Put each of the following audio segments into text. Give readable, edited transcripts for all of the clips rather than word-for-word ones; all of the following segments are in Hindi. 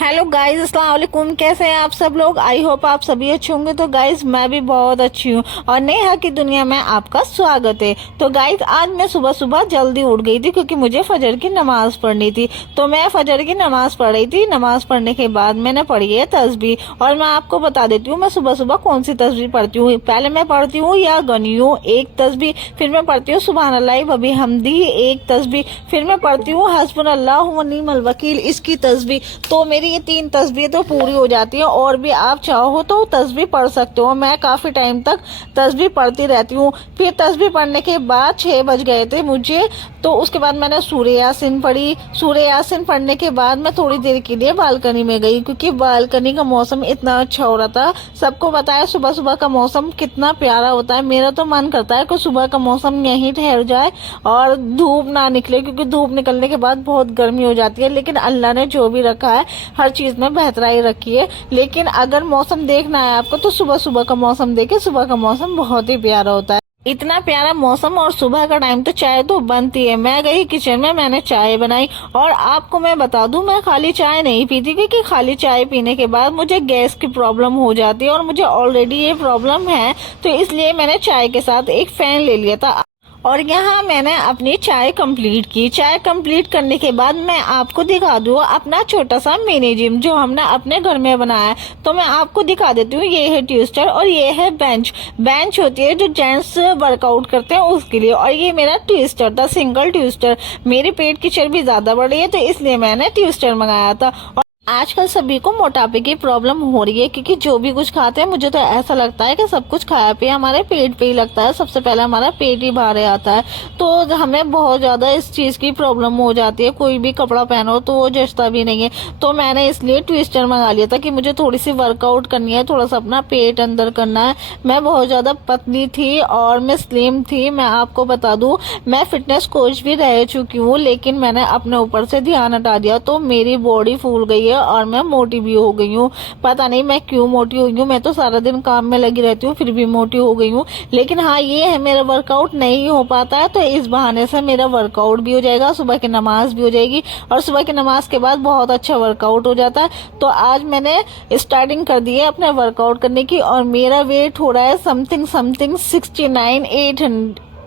हेलो गाइस, अस्सलाम वालेकुम। कैसे हैं आप सब लोग? आई होप आप सभी अच्छे होंगे। तो गाइस मैं भी बहुत अच्छी हूँ और नेहा की दुनिया में आपका स्वागत है। तो गाइस आज मैं सुबह सुबह जल्दी उठ गई थी क्योंकि मुझे फजर की नमाज पढ़नी थी। तो मैं फजर की नमाज पढ़ रही थी। नमाज पढ़ने के बाद मैंने पढ़ी है तस्बीह। और मैं आपको बता देती हूँ मैं सुबह सुबह कौन सी तस्बीह पढ़ती हूँ। पहले मैं पढ़ती हूँ या गनियूं एक तस्बीह, फिर मैं पढ़ती हूँ सुबहान अल्लाह व बिहम्दी एक तस्बीह, फिर मैं पढ़ती हूँ हस्बुनल्लाहु व निअमल वकील इसकी तस्बीह। तो मेरी ये 3 तस्बीह तो पूरी हो जाती है। और भी आप चाहो तो तस्बीह पढ़ सकते हो। मैं काफी टाइम तक तस्बीह पढ़ती रहती हूँ। फिर तस्बीह पढ़ने के बाद 6 बज गए थे मुझे। तो उसके बाद मैंने सूरह यासीन पढ़ी। सूरह यासीन पढ़ने के बाद मैं थोड़ी देर के लिए बालकनी में गई क्योंकि बालकनी का मौसम इतना अच्छा हो रहा था। सबको बताया सुबह सुबह का मौसम कितना प्यारा होता है। मेरा तो मन करता है कि सुबह का मौसम यहीं ठहर जाए और धूप ना निकले, क्योंकि धूप निकलने के बाद बहुत गर्मी हो जाती है। लेकिन अल्लाह ने जो भी रखा है हर चीज में बेहतराई रखी है। लेकिन अगर मौसम देखना है आपको तो सुबह सुबह का मौसम देखे। सुबह का मौसम बहुत ही प्यारा होता है। इतना प्यारा मौसम और सुबह का टाइम तो चाय तो बनती है। मैं गई किचन में, मैंने चाय बनाई। और आपको मैं बता दूं मैं खाली चाय नहीं पीती क्योंकि खाली चाय पीने के बाद मुझे गैस की प्रॉब्लम हो जाती है और मुझे ऑलरेडी ये प्रॉब्लम है। तो इसलिए मैंने चाय के साथ एक फैन ले लिया था। और यहाँ मैंने अपनी चाय कंप्लीट की। चाय कंप्लीट करने के बाद मैं आपको दिखा दूँ अपना छोटा सा मिनी जिम जो हमने अपने घर में बनाया है। तो मैं आपको दिखा देती हूँ। ये है ट्विस्टर और ये है बेंच। बेंच होती है जो जेंट्स वर्कआउट करते हैं उसके लिए। और ये मेरा ट्विस्टर था, सिंगल ट्विस्टर। मेरे पेट की चर्बी ज्यादा बढ़ रही है तो इसलिए मैंने ट्विस्टर मंगाया था। आजकल सभी को मोटापे की प्रॉब्लम हो रही है क्योंकि जो भी कुछ खाते हैं मुझे तो ऐसा लगता है कि सब कुछ खाया पिया हमारे पेट पे ही लगता है। सबसे पहले हमारा पेट ही बाहर आता है। तो हमें बहुत ज्यादा इस चीज की प्रॉब्लम हो जाती है। कोई भी कपड़ा पहनो तो वो जचता भी नहीं है। तो मैंने इसलिए ट्विस्टर मंगा लिया था कि मुझे थोड़ी सी वर्कआउट करनी है, थोड़ा सा अपना पेट अंदर करना है। मैं बहुत ज्यादा पतली थी और मैं स्लिम थी। मैं आपको बता दूं मैं फिटनेस कोच भी रह चुकी हूँ, लेकिन मैंने अपने ऊपर से ध्यान हटा दिया तो मेरी बॉडी फूल गई है और मैं मोटी भी हो गई हूँ। पता नहीं मैं क्यों मोटी हो गई हूँ। मैं तो सारा दिन काम में लगी रहती हूँ फिर भी मोटी हो गई हूँ। लेकिन हाँ ये है मेरा वर्कआउट नहीं हो पाता है तो इस बहाने से मेरा वर्कआउट भी हो जाएगा, सुबह की नमाज भी हो जाएगी और सुबह की नमाज के बाद बहुत अच्छा वर्कआउट हो जाता है। तो आज मैंने स्टार्टिंग कर दी है अपने वर्कआउट करने की और मेरा वेट हो रहा है समथिंग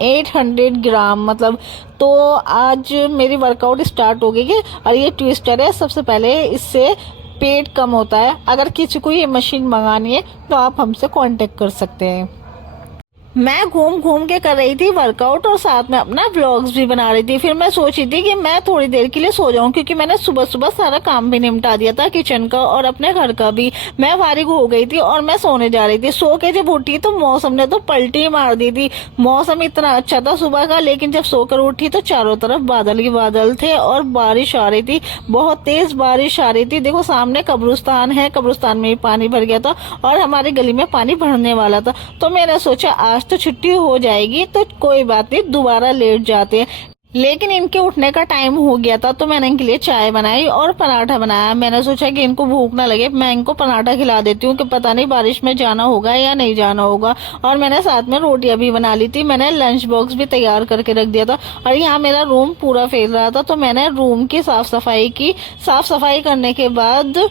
800 ग्राम मतलब। तो आज मेरी वर्कआउट स्टार्ट हो गई है। और ये ट्विस्टर है। सबसे पहले इससे पेट कम होता है। अगर किसी को ये मशीन मंगानी है तो आप हमसे कांटेक्ट कर सकते हैं। मैं घूम घूम के कर रही थी वर्कआउट और साथ में अपना व्लॉग्स भी बना रही थी। फिर मैं सोची थी कि मैं थोड़ी देर के लिए सो जाऊं क्योंकि मैंने सुबह सुबह सारा काम भी निपटा दिया था, किचन का और अपने घर का भी। मैं फारिग हो गई थी और मैं सोने जा रही थी। सो के जब उठी तो मौसम ने तो पलटी मार दी थी। मौसम इतना अच्छा था सुबह का, लेकिन जब सोकर उठी तो चारों तरफ बादल ही बादल थे और बारिश आ रही थी, बहुत तेज बारिश आ रही थी। देखो सामने कब्रिस्तान है, कब्रिस्तान में भी पानी भर गया था और हमारी गली में पानी भरने वाला था। तो मैंने सोचा आज तो छुट्टी हो जाएगी तो कोई बात नहीं, दोबारा लेट जाते हैं। लेकिन इनके उठने का टाइम हो गया था तो मैंने इनके लिए चाय बनाई और पराठा बनाया। मैंने सोचा कि इनको भूख ना लगे, मैं इनको पराठा खिला देती हूँ कि पता नहीं बारिश में जाना होगा या नहीं जाना होगा। और मैंने साथ में रोटियां भी बना ली थी। मैंने लंच बॉक्स भी तैयार करके रख दिया था। और यहाँ मेरा रूम पूरा फैल रहा था तो मैंने रूम की साफ सफाई की। साफ सफाई करने के बाद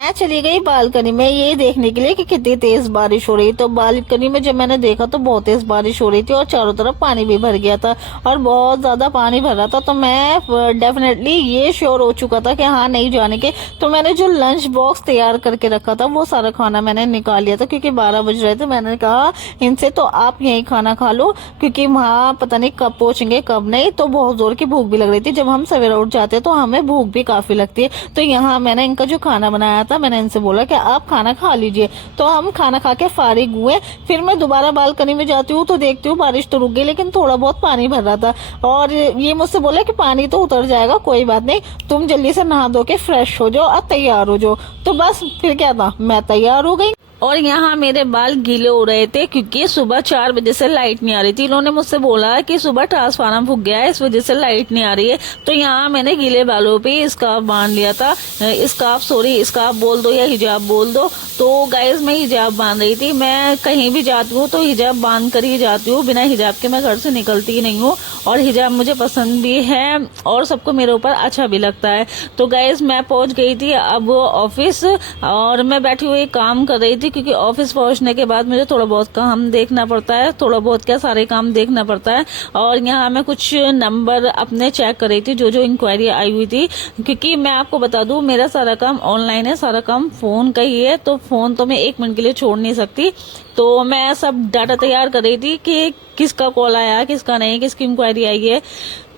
मैं चली गई बालकनी में ये देखने के लिए कि कितनी तेज बारिश हो रही। तो बालकनी में जब मैंने देखा तो बहुत तेज बारिश हो रही थी और चारों तरफ पानी भी भर गया था और बहुत ज्यादा पानी भर रहा था। तो मैं डेफिनेटली ये श्योर हो चुका था कि हाँ नहीं जाने के। तो मैंने जो लंच बॉक्स तैयार करके रखा था वो सारा खाना मैंने निकाल लिया था क्योंकि 12 बज रहे थे। मैंने कहा इनसे तो आप यही खाना खा लो क्योंकि वहाँ पता नहीं कब पहुंचेंगे कब नहीं। तो बहुत जोर की भूख भी लग रही थी। जब हम सवेरा उठ जाते हैं तो हमें भूख भी काफी लगती है। तो यहाँ मैंने इनका जो खाना बनाया था मैंने इनसे बोला कि आप खाना खा लीजिए। तो हम खाना खा के फारिग हुए। फिर मैं दोबारा बालकनी में जाती हूँ तो देखती हूँ बारिश तो रुक गई लेकिन थोड़ा बहुत पानी भर रहा था। और ये मुझसे बोला कि पानी तो उतर जाएगा, कोई बात नहीं, तुम जल्दी से नहा धो के फ्रेश हो जाओ और तैयार हो जाओ। तो बस फिर क्या था, मैं तैयार हो गई। और यहाँ मेरे बाल गीले हो रहे थे क्योंकि सुबह 4 बजे से लाइट नहीं आ रही थी। इन्होंने मुझसे बोला कि सुबह ट्रांसफार्मर फूक गया है, इस वजह से लाइट नहीं आ रही है। तो यहाँ मैंने गीले बालों पे स्कार्फ बांध लिया था। स्कार्फ बोल दो या हिजाब बोल दो। तो गाइज मैं हिजाब बांध रही थी। मैं कहीं भी जाती हूँ तो हिजाब बांध कर ही जाती हूँ, बिना हिजाब के मैं घर से निकलती ही नहीं हूँ। और हिजाब मुझे पसंद भी है और सबको मेरे ऊपर अच्छा भी लगता है। तो गाइज मैं पहुंच गई थी अब ऑफिस, और मैं बैठी हुई काम कर रही थी क्योंकि ऑफिस पहुंचने के बाद मुझे थोड़ा बहुत काम देखना पड़ता है, थोड़ा बहुत क्या सारे काम देखना पड़ता है। और यहाँ मैं कुछ नंबर अपने चेक कर रही थी, जो जो इंक्वायरी आई हुई थी, क्योंकि मैं आपको बता दूं मेरा सारा काम ऑनलाइन है, सारा काम फोन का ही है। तो फोन तो मैं 1 मिनट के लिए छोड़ नहीं सकती। तो मैं सब डाटा तैयार कर रही थी कि किसका कॉल आया, किसका नहीं, किसकी इंक्वायरी आई है।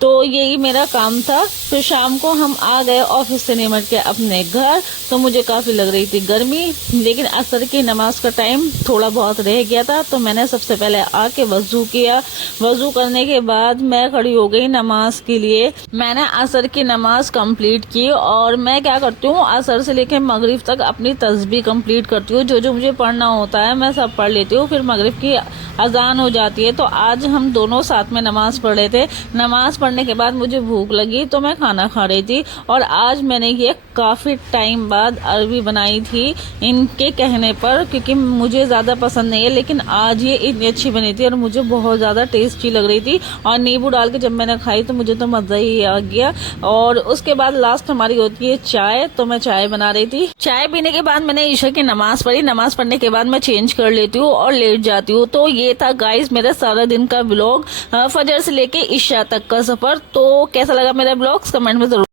तो यही मेरा काम था। फिर शाम को हम आ गए ऑफिस से निमट के अपने घर। तो मुझे काफी लग रही थी गर्मी, लेकिन असर की नमाज का टाइम थोड़ा बहुत रह गया था। तो मैंने सबसे पहले आके वजू किया। वजू करने के बाद मैं खड़ी हो गई नमाज के लिए। मैंने असर की नमाज कंप्लीट की, और मैं क्या करती हूँ असर से लेकर मगरिब तक अपनी तस्बीह कंप्लीट करती हूँ। जो जो मुझे पढ़ना होता है मैं सब पढ़ लेती हूँ। फिर मगरिब की अजान हो जाती है। तो आज हम दोनों साथ में नमाज पढ़ रहे थे। नमाज पढ़ने के बाद मुझे भूख लगी तो मैं खाना खा रही थी। और आज मैंने ये काफी टाइम बाद अरबी बनाई थी इनके कहने पर, क्योंकि मुझे ज्यादा पसंद नहीं है, लेकिन आज ये इतनी अच्छी बनी थी और मुझे बहुत ज्यादा टेस्टी लग रही थी। और नींबू डाल के जब मैंने खाई तो मुझे तो मजा ही आ गया। और उसके बाद लास्ट हमारी होती है चाय। तो मैं चाय बना रही थी। चाय पीने के बाद मैंने ईशा की नमाज पढ़ी। नमाज पढ़ने के बाद मैं चेंज कर लेती हूँ और लेट जाती हूँ। तो ये था गाइस मेरा सारा दिन का ब्लॉग, फजर से लेके इशा तक का सफर। तो कैसा लगा मेरा ब्लॉग कमेंट में जरूर